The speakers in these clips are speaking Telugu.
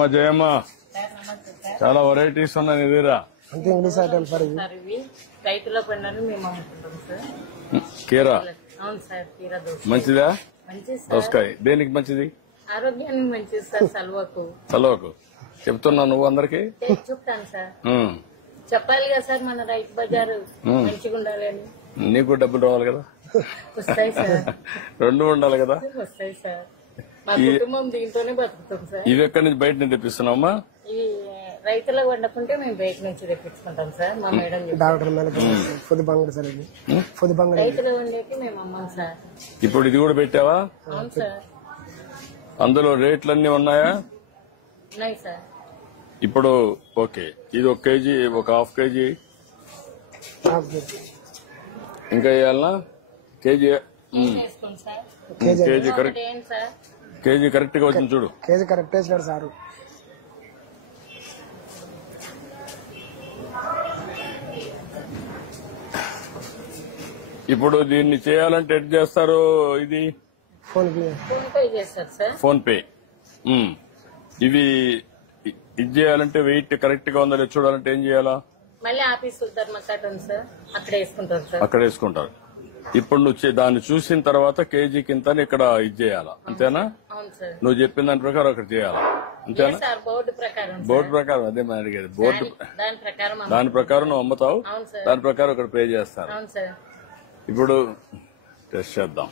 మా జయమ్మ చాలా వెరైటీస్ ఉన్నాయి నీ దగ్గర. అంతే ఇంగ్లీష్ ఐటమ్ సార్ ఇవి. సార్ ఇవి రైతుల పండుగను మేము అమ్ముకుంటాం సార్. కీరా అవును సార్, కీరా దోస మంచిదా? మంచిది సార్. దోసకాయ దేనికి మంచిది? ఆరోగ్యానికి మంచిది సార్. సల్వకు చలవకు చెప్తున్నావు నువ్వు అందరికి. చెప్తాను సార్. చెప్పాలి కదా సార్, మన రైతు బజారు మంచిగా ఉండాలని. నీకు డబ్బులు రావాలి కదా, వస్తాయి సార్. రెండు ఉండాలి కదా. వస్తాయి సార్. మా కుటుంబం దీంతోనే బతుకుతాం సార్. ఇవి ఎక్కడి నుంచి బయట నుంచి తెప్పిస్తున్నావమ్మా? ఇవి రైతులకు వండకుంటే మేము బయట నుంచి తెప్పించుకుంటాం సార్. మా మేడం డాక్టర్ పొద్దు బంగారు సార్ ఇది. పొద్దు బంగారు రైతులు వండేకి మేము అమ్మాం సార్. ఇప్పుడు ఇది కూడా పెట్టావా? అవును సార్. అందులో రేట్లన్నీ ఉన్నాయా? ఉన్నాయి సార్. ఇప్పుడు ఓకే, ఇది 1 కేజీ, ఒక హాఫ్ కేజీ ఇంకా వేయాలనా? కేజీ వేసుకోండి సార్. కేజీ కరెక్ట్, ఏంటి సార్? కేజీ కరెక్ట్ గా వచ్చింది చూడు. కేజీ కరెక్ట్ వేసినాడు సారు. ఇప్పుడు దీన్ని చేయాలంటే ఎట్ చేస్తారు? ఇది ఫోన్ పే చేస్తారు సార్. PhonePe. ఇవి ఇది చేయాలంటే వెయిట్ కరెక్ట్ గా ఉందా లేదా చూడాలంటే ఏం చేయాలా? మళ్ళీ ఆఫీసు ధర్మకట్ట ఉంది సార్, అక్కడ వేసుకుంటారు సార్. అక్కడ వేసుకుంటారు. ఇప్పుడు నువ్వు దాన్ని చూసిన తర్వాత కేజీ కింద ఇక్కడ ఇది చేయాలా, అంతేనా? అవును సార్. నువ్వు చెప్పిన దాని ప్రకారం అక్కడ చేయాలా, అంతేనా? సార్ బోర్డు ప్రకారం. బోర్డు ప్రకారం అదే మనం అడిగేది. బోర్డు దాని ప్రకారం నువ్వు అమ్ముతావు, అవును సార్. దాని ప్రకారం ఇక్కడ పే చేస్తారు. అవును సార్. ఇప్పుడు టెస్ట్ చేద్దాం.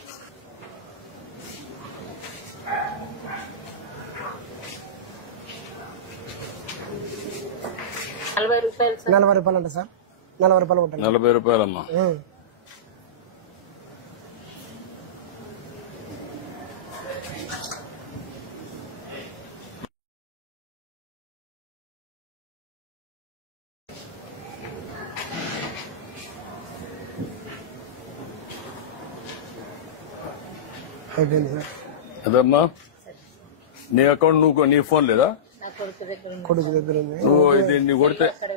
₹40 సార్. 40 రూపాయలు అంట సార్. 40 రూపాయలు ఉంటుంది. 40 రూపాయలమ్మా. అయిపోయింది సార్. అదమ్మా నీ అకౌంట్ నువ్వు, నీ ఫోన్ లేదా? నా కొడుకు దగ్గర ఉంది. కొడుకు దగ్గర ఉంది. నువ్వు ఇది నువ్వు కొడితే అక్కడ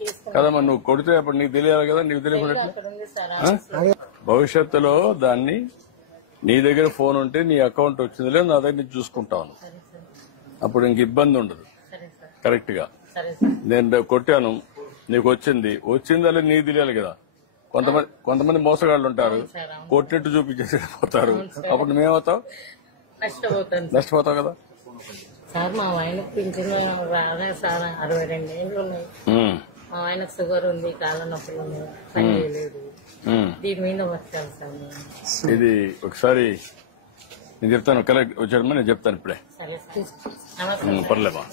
తీసుకున్నాం. కదమ్మా, నువ్వు కొడితే అప్పుడు నీకు తెలియాలి కదా. నీకు తెలియకుండా అక్కడ ఉంది సార్. భవిష్యత్తులో దాన్ని నీ దగ్గర ఫోన్ ఉంటే నీ అకౌంట్ వచ్చింది లేదు నా దగ్గర నుంచి చూసుకుంటాను. సరే సార్. అప్పుడు ఇంక ఇబ్బంది ఉండదు. సరే సార్. కరెక్ట్ గా సరే సార్. నేను కొట్టాను, నీకు వచ్చిందా లేదు నీకు తెలియాలి కదా. కొంతమంది మోసగాళ్ళు ఉంటారు, సార్. కొట్టినట్టు చూపించేసి పోతారు. అప్పుడు నువ్వేమవుతావు? నష్టపోతాను సార్. నష్టపోతావు కదా. సార్ మా ఆయనకు పింఛన్ రాలే సార్. 62 ఏళ్ళు ఉన్నాయి. మా ఆయనకు షుగర్ ఉంది, కాళ్ళ నొప్పులు ఉన్నాయి, పని చేయలేదు. దీని మీద వచ్చాను సార్ నేను. ఇది ఒకసారి నేను చెప్తాను, కలెక్ట్ వచ్చాడమ్మా, నేను చెప్తాను ఇప్పుడే. సరే సార్. నమస్తే. పర్లేమా.